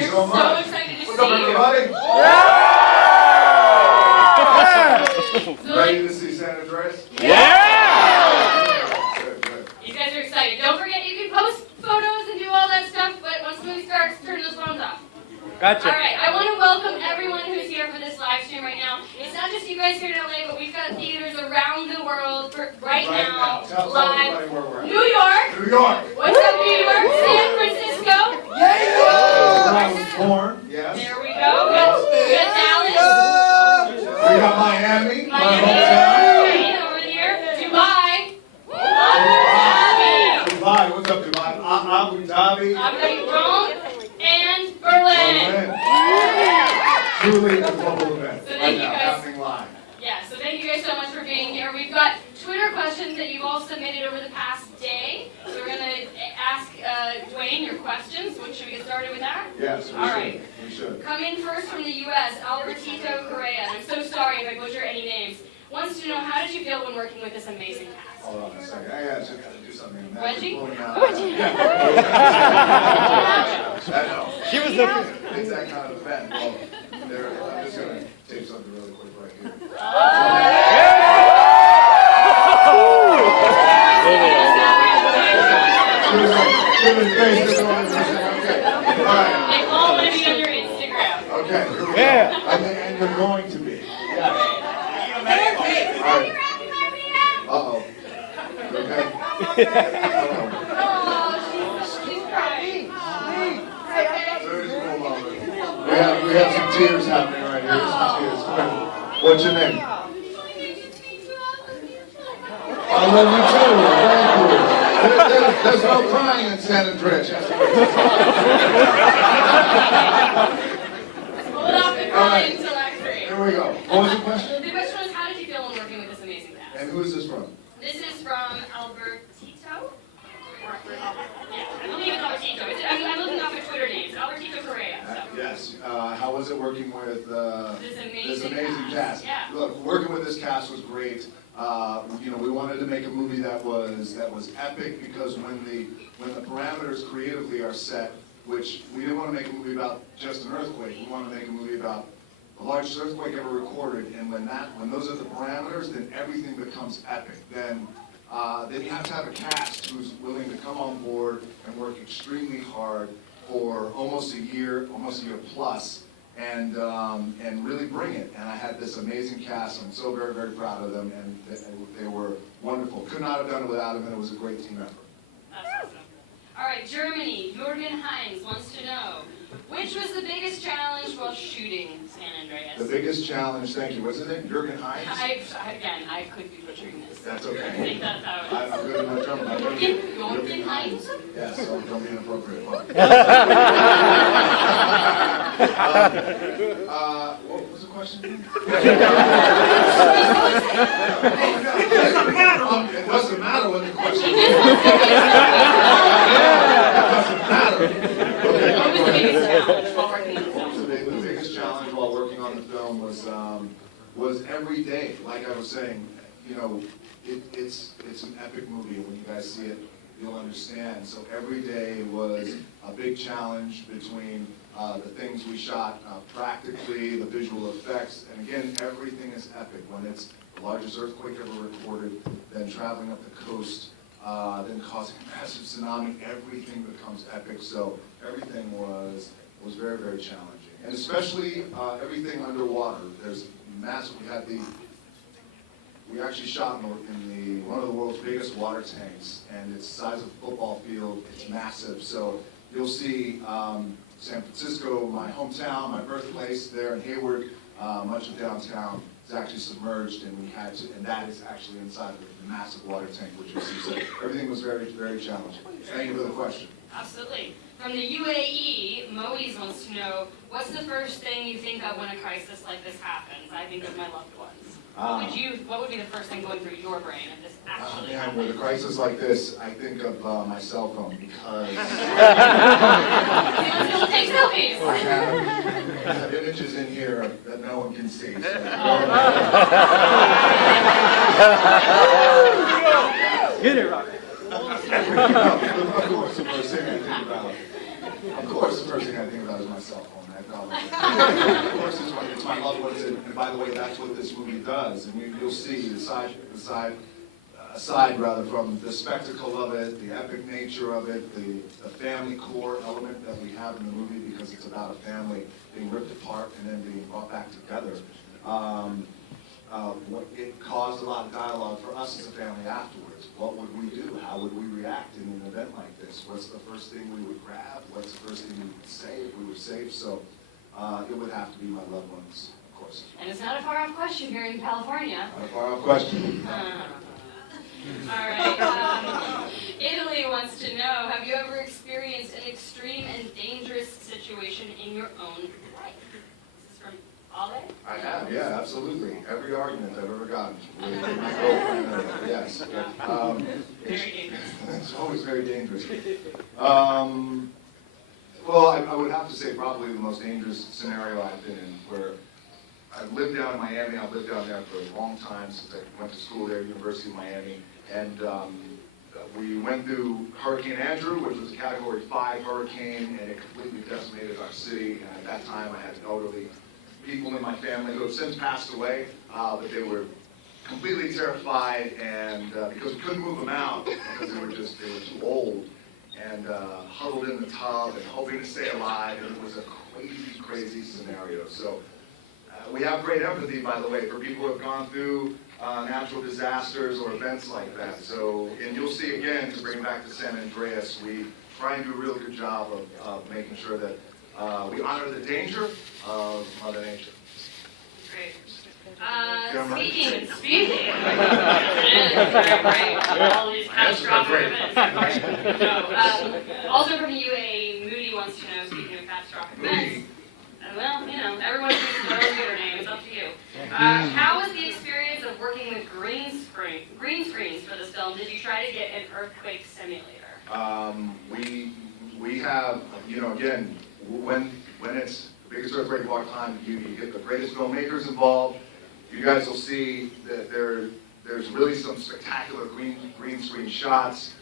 you so much. So excited to What's see up, everybody? you. Ready to see San Andreas? Good, good. You guys are excited. Don't forget you can post photos and do all that stuff, but once the movie starts, turn those phones off. Gotcha. All right, I want to welcome everyone who's here for this live stream right now. It's not just you guys here in LA, but we've got theaters around the world for right now, Tell live. everybody where we're at. New York. New York. What's up, New York? San Francisco. Where I was born. Yes. There we go. We got Dallas. We got Miami. My hometown. Miami over here. Dubai. Dubai. What's up, Dubai? Abu Dhabi. Abu Dhabi, Rome, and Berlin. Truly a global event. So thank Right you now, guys. happening live. Yeah, so thank you guys so much for being here. We've got Twitter questions that you've all submitted over the past day. So we're going to ask Dwayne your questions. Should we get started with that? Yes, we All should. right. We should. Coming first from the U.S., Albertito Correa. I'm so sorry if I butcher any names. Wants to know, how did you feel when working with this amazing cast? Hold on a second. I just got to do something. Wedgie? She was the. It's that kind of event. Well, I'm just going to tape something really quick right here. They all want to be on your Instagram. Okay, here we go. And you're going to be. Yeah. Uh-oh. Okay. Oh, she's crying. Very cool moment. We have some tears happening right here. Some tears. Come on. What's your name? I love you too. Thank you. There's no crying in San Andreas. Hold off the crying until act 3. Here we go. What was the question? The question was, how did you feel when working with this amazing cast? And who is this from? This is from Albertito. Yeah, I believe it's Albertito. I'm looking off the Twitter names. Albertito Correa. So. Yes. How was it working with This amazing cast? Yeah. Look, working with this cast was great. We wanted to make a movie that was epic, because when the parameters creatively are set, which we didn't want to make a movie about just an earthquake. We wanted to make a movie about the largest earthquake ever recorded, and when those are the parameters, then everything becomes epic. Then you have to have a cast who's willing to come on board and work extremely hard for almost a year plus, and really bring it. And I had this amazing cast. I'm so very, very proud of them, and they were wonderful. Could not have done it without them, and it was a great team effort. That's awesome. All right, Germany. Jürgen Heinz wants to know, which was the biggest challenge while shooting San Andreas? The biggest challenge, thank you. What's his name? Jürgen Heinz? I could be butchering this. That's okay. I think that's how it is. I'm good in my German. Jürgen Heinz? Yes, don't be inappropriate. What was the question? It doesn't matter what the question is. It doesn't matter. What was the biggest challenge while working on the film? The biggest challenge while working on the film was every day. Like I was saying, it's an epic movie, and when you guys see it, you'll understand. So every day was a big challenge between the things we shot practically, the visual effects, and again, everything is epic. When it's the largest earthquake ever recorded, then traveling up the coast, then causing a massive tsunami, everything becomes epic. So everything was very, very challenging, and especially everything underwater. There's massive. We actually shot in one of the world's biggest water tanks, and it's the size of a football field. It's massive. So you'll see San Francisco, my hometown, my birthplace, there in Hayward. Much of downtown is actually submerged, and that is actually inside of the massive water tank, which you'll see. So everything was very, very challenging. Thank you for the question. Absolutely. From the UAE, Moise wants to know, what's the first thing you think of when a crisis like this happens? I think of my loved ones. What would be the first thing going through your brain if this actually happened? With a crisis like this, I think of my cell phone, because You'll take selfies. I have images in here that no one can see. So. Get it, Rock. Of course, the first thing I think about. Of course, the first thing I think about is my cell phone. I acknowledge it. Of course, it's my loved ones, and by the way, that's what this movie does. And you'll see, aside from the spectacle of it, the epic nature of it, the family core element that we have in the movie, because it's about a family being ripped apart and then being brought back together. It caused a lot of dialogue for us as a family afterwards. What would we do? How would we react in an event like this? What's the first thing we would grab? What's the first thing we would say if we were safe? So it would have to be my loved ones, of course. And it's not a far-off question here in California. Not a far-off question. All right. Italy wants to know, have you ever experienced an extreme and dangerous situation in your own life? This is from Ale? I have, yeah, absolutely. Every argument I've ever gotten with my girlfriend, yes. Very dangerous. It's always very dangerous. Well, I would have to say probably the most dangerous scenario I've been in, where I've lived down in Miami. I've lived down there for a long time since I went to school there, University of Miami. And we went through Hurricane Andrew, which was a Category 5 hurricane, and it completely decimated our city. And at that time, I had elderly people in my family who have since passed away, but they were completely terrified, and because we couldn't move them out because they were too old, and huddled in the tub and hoping to stay alive, and it was a crazy, crazy scenario. So we have great empathy, by the way, for people who have gone through natural disasters or events like that. So, and you'll see again, to bring back to San Andreas, we try and do a real good job of making sure that we honor the danger of Mother Nature. Great. Speaking. All these catastrophic events. No, also from UAE, Moody wants to know, speaking of catastrophic events, well, you know, everyone chooses their own Twitter name, it's up to you. How was the experience of working with green screens for this film? Did you try to get an earthquake simulator? We have, you know, again, when it's the biggest earthquake of our time, you get the greatest filmmakers involved. You guys will see that there's really some spectacular green screen shots.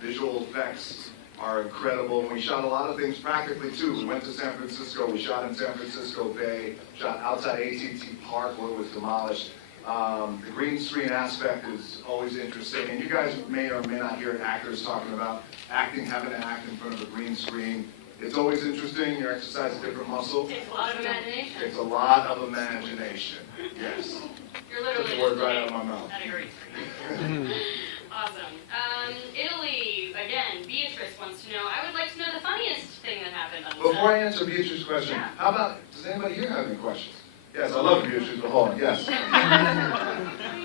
Visual effects are incredible. And we shot a lot of things practically too. We went to San Francisco, we shot in San Francisco Bay, shot outside AT&T Park where it was demolished. The green screen aspect is always interesting, and you guys may or may not hear actors talking about having to act in front of a green screen. It's always interesting. You exercise a different muscle. Takes a lot of imagination. Takes a lot of imagination. Yes. You're literally Took the word right out of my mouth. at a green screen. Awesome. Italy, again, Beatrice wants to know, I would like to know the funniest thing that happened on the Before I set. answer Beatrice's question, Yeah. how about, does anybody here have any questions? Yes, I love Beatrice, but hold on, yes. I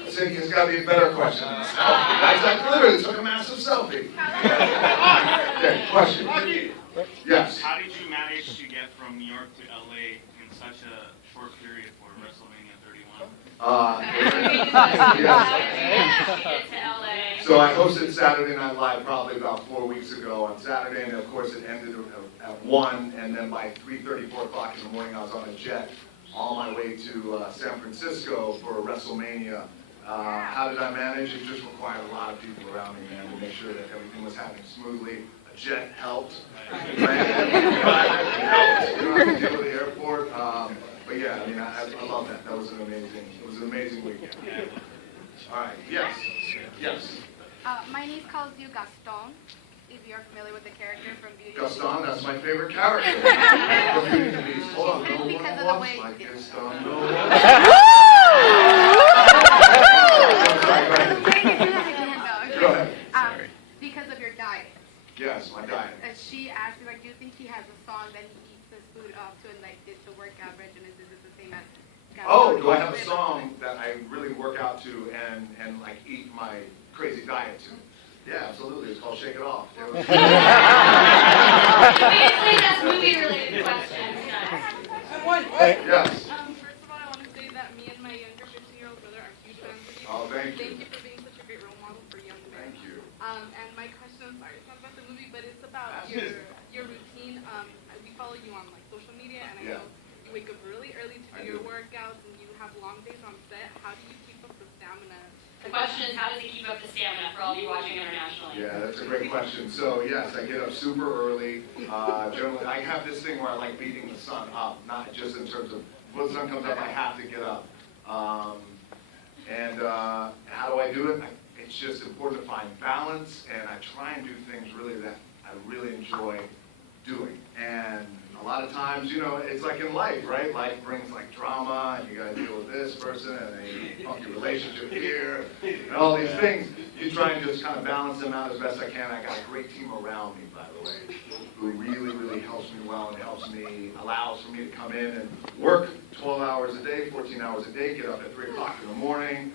think it's got to be a better question than a selfie. I literally took a massive selfie. Okay, question. Yes. How did you manage to get from New York to LA in such a short period for WrestleMania 31? How did you get to LA? So I hosted Saturday Night Live probably about 4 weeks ago on Saturday, and of course it ended at 1, and then by 3:30, 4 o'clock in the morning I was on a jet on my way to San Francisco for WrestleMania. How did I manage? It just required a lot of people around me, man, to make sure that everything was happening smoothly. A jet helped. Helped. You know, to deal with the airport. But yeah, I mean, I love that. It was an amazing weekend. All right. Yes. Yes. My niece calls you Gaston, if you're familiar with the character from Beauty and the Beast. Gaston, that's my favorite character. From Beauty and the Beast. Hold on, no Because one of the walks way- like Gaston. No Go one. ahead. Because of your diet. Yes, my diet. She asked me, like, do you think he has a song that he eats his food up to, and like, it's the workout regimen? Is it the same as? Oh, do I have a song that I really work out to and like eat my crazy diet to? Yeah, absolutely. It's called Shake It Off. Basically, that's movie-related questions. Yes. First of all, I want to say that me and my younger 15-year-old brother are huge fans of you. Oh, thank you. Thank you for being such a great role model for young men. Thank you. And my question, sorry, it's not about the movie, but it's about your routine. We follow you on like social media, and I Yeah. know you wake up really early to I do your do. workouts, and you have long days on set. How do you keep up the stamina The question is, how does he keep up the stamina for all of you watching internationally? Yeah, that's a great question. So yes, I get up super early. Generally, I have this thing where I like beating the sun up, not just in terms of when the sun comes up, I have to get up. How do I do it? It's just important to find balance, and I try and do things really that I really enjoy doing. And a lot of times, you know, it's like in life, right? Life brings like drama, and you got to deal with this person, and a funky relationship here, and all these things. You try and just kind of balance them out as best I can. I got a great team around me, by the way, who really, really helps me well and allows for me to come in and work 12 hours a day, 14 hours a day, get up at 3 o'clock in the morning,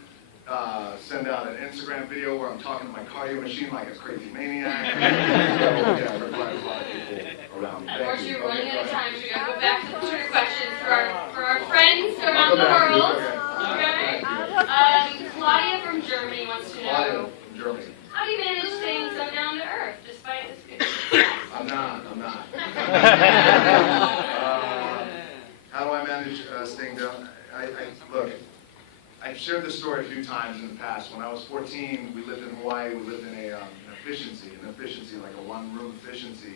send out an Instagram video where I'm talking to my cardio machine like a crazy maniac. So, yeah, it requires a lot of people around me. Unfortunately, we're running out of time, so we're going to go back to the Twitter questions for our friends around the world. Okay? Claudia from Germany wants to know, how do you manage staying so down to earth despite this good? I'm not. How do I manage staying down? Look, I've shared this story a few times in the past. When I was 14, we lived in Hawaii. We lived in an efficiency, like a one-room efficiency,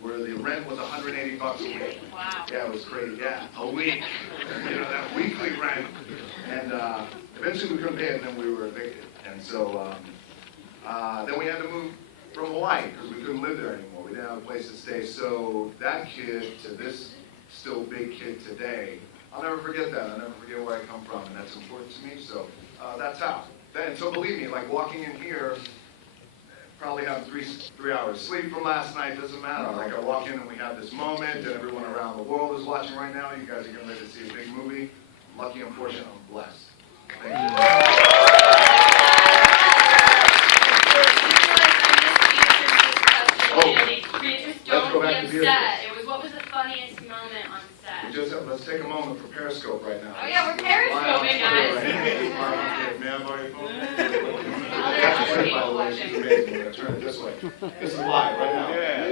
where the rent was $180 a week. Wow. Yeah, it was crazy. Yeah, a week. You know, that weekly rent. And eventually we couldn't pay it, and then we were evicted. And so then we had to move from Hawaii because we couldn't live there anymore. We didn't have a place to stay. So that kid to this still big kid today, I'll never forget that. I'll never forget where I come from, and that's important to me. So that's how. And so believe me, like walking in here, probably have three hours sleep from last night. Doesn't matter. Like I walk in and we have this moment, and everyone around the world is watching right now. You guys are getting ready to see a big movie. I'm lucky, I'm fortunate, I'm blessed. Thank you. Let's go back to Beatrice. It was, what was the funniest moment on set? Let's take a moment for Periscope right now. Oh yeah, we're periscoping, guys. May I borrow your phone? That's a trick, by the way. She's amazing. I'm going to turn it this way. This is live right now. Yeah.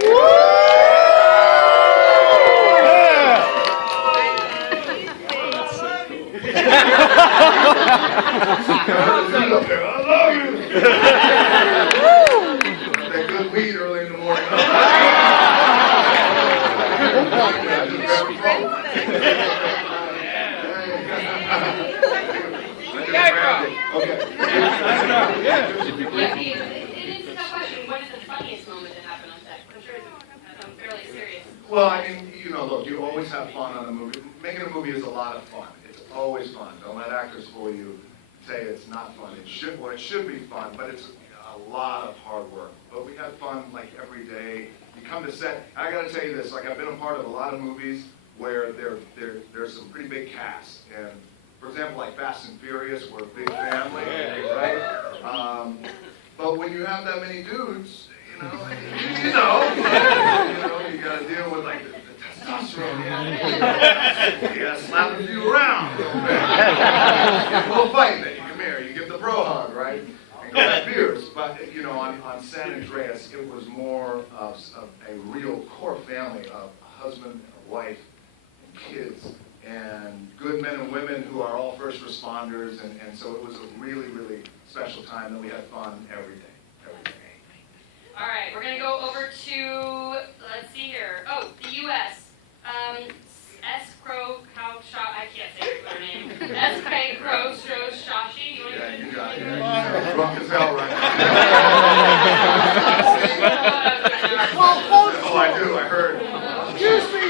I love you. That good weed early in the morning. It is a tough question. What is the funniest moment that happened on set? I'm sure it's fairly serious. Well, I mean, you know, look, you always have fun on a movie. Making a movie is a lot of fun. It's always fun. Don't let actors fool you. Say it's not fun. It should be fun, but it's a lot of hard work. But we had fun like every day. You come to set. I got to tell you this. Like I've been a part of a lot of movies where there's some pretty big casts. And for example, like Fast and Furious, we're a big family, right? But when you have that many dudes, you got to deal with like the testosterone. You got to slap a few around. A little fight, then you come here, you give the bro hug, right? And go have beers. But you know, on San Andreas, it was more of a real core family of a husband, a wife, and kids, and good men and women who are all first responders, and so it was a really, really special time, and we had fun every day. All right, we're going to go over to, let's see here. Oh, the U.S. I can't say her name. Shashi. Yeah, you got it. You're drunk as hell right now. Oh, I do. I heard. Excuse me.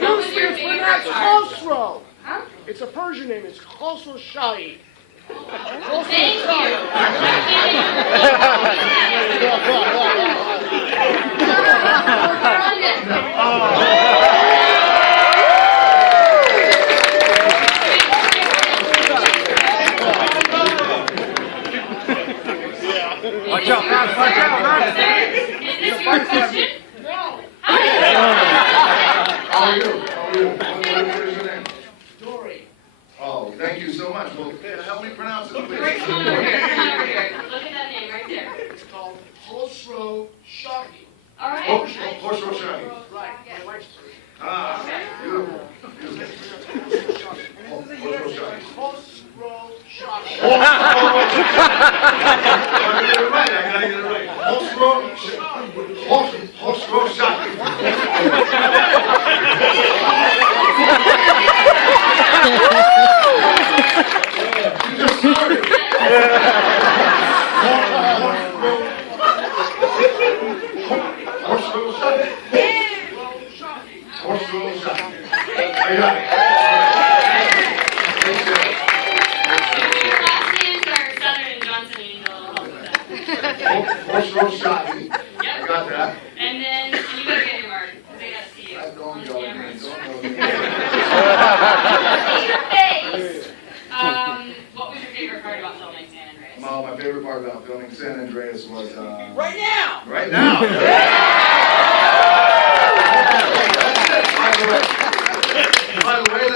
What was your favorite part? Khosrow. Huh? It's a Persian name. It's Khosrow Shahi. Thank you. Watch out, Max, watch out, Max. Is this your question? No. How are you? What is your name? Dory. Oh, thank you so much. Well, help me pronounce it, please. Right, come on over here. Come on over here. Look at that name right there. It's called Khosrow Shahi. All right. Horse Roshani. Right. My wife's I gotta get it right. Horse road shot. You just started. Horse road shot. Horse road shot. I got it. Horse road shot. I got that. And then you gotta get your mark, because they gotta see you. I don't on know. camera. Don't know. Your face. What was your favorite part about filming San Andreas? Well, my favorite part about filming San Andreas was Right now! right now. By the way,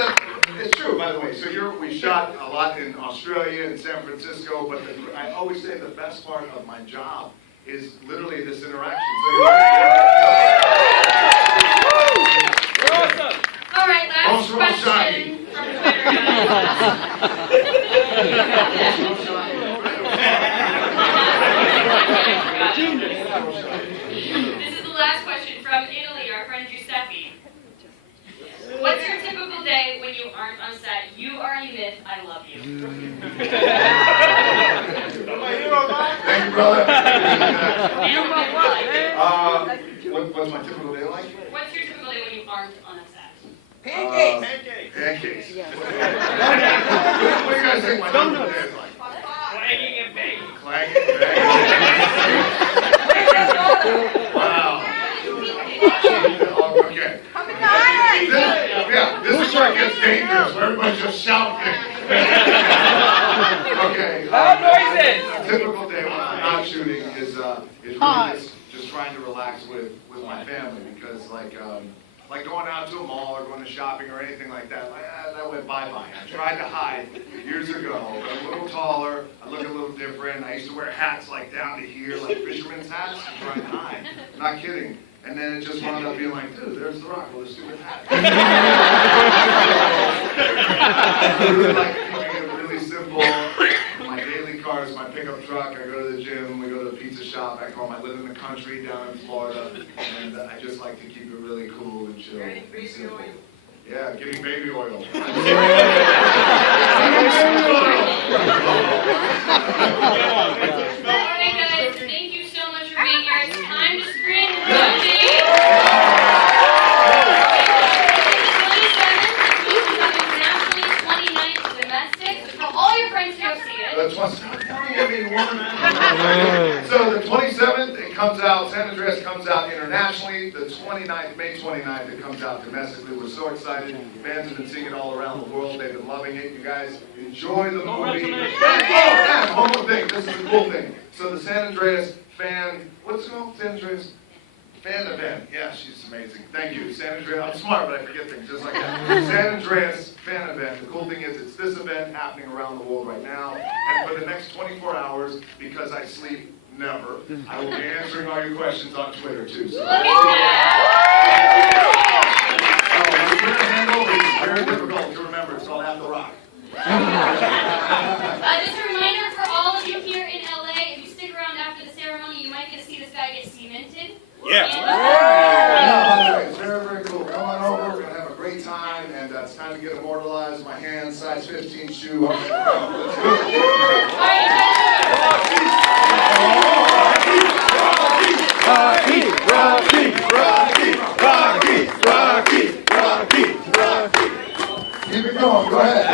it's true. By the way, so we shot a lot in Australia and San Francisco, but I always say the best part of my job is literally this interaction. So Awesome! All right, last question from Twitter, This is the last question from Italy, our friend Giuseppe. What's your typical day when you aren't on set? You are a myth. I love you. thank you, brother. And What's my typical day like? what's your typical day when you aren't on a set? Pancakes! Pancakes. What do you guys think my typical day is like? Clanging and banging. Clanging, banging. Wow. Okay. This is where it gets dangerous, where everybody's just shouting. Okay. Loud noises! Typical day when I'm not shooting is really just trying to relax with my family, because like going out to a mall or going to shopping or anything like that, that went bye-bye. I tried to hide years ago. I'm a little taller, I look a little different. I used to wear hats like down to here, like fisherman's hats, and try and hide. Not kidding. And then it just wound up being like, dude, there's The Rock with a stupid hat. I really like keeping it really simple. My daily car is my pickup truck. I go to the gym, we go to the pizza shop back home. I live in the country down in Florida, and I just like to keep it really cool and chill and simple. Yeah, getting baby oil. Alright guys, thank you so much for being here. It's time to screen the movie. So the 27th, it comes out, San Andreas comes out internationally. The 29th, May 29th, it comes out domestically. We're so excited. Fans have been seeing it all around the world. They've been loving it. You guys enjoy the movie. And one more thing. This is the cool thing. So the San Andreas what's it called? San Andreas Fan Event. Yeah, she's amazing. Thank you. San Andreas, I'm smart, but I forget things just like that. San Andreas Fan Event. The cool thing is it's this event happening around the world right now. And for the next 24 hours, because I sleep never, I will be answering all your questions on Twitter too. So my Twitter handle is very difficult to remember. It's called The Rock. Just a reminder for all of you here in LA, if you stick around after the ceremony, you might get to see this guy get cemented. Yeah, it's very, very cool. Come on over. We're going to have a great time, and it's time to get immortalized. My hand, size 15 shoe. Let's go. Rocky, Rocky, Rocky, Rocky, Rocky, Rocky, Rocky. Keep it going. Go ahead.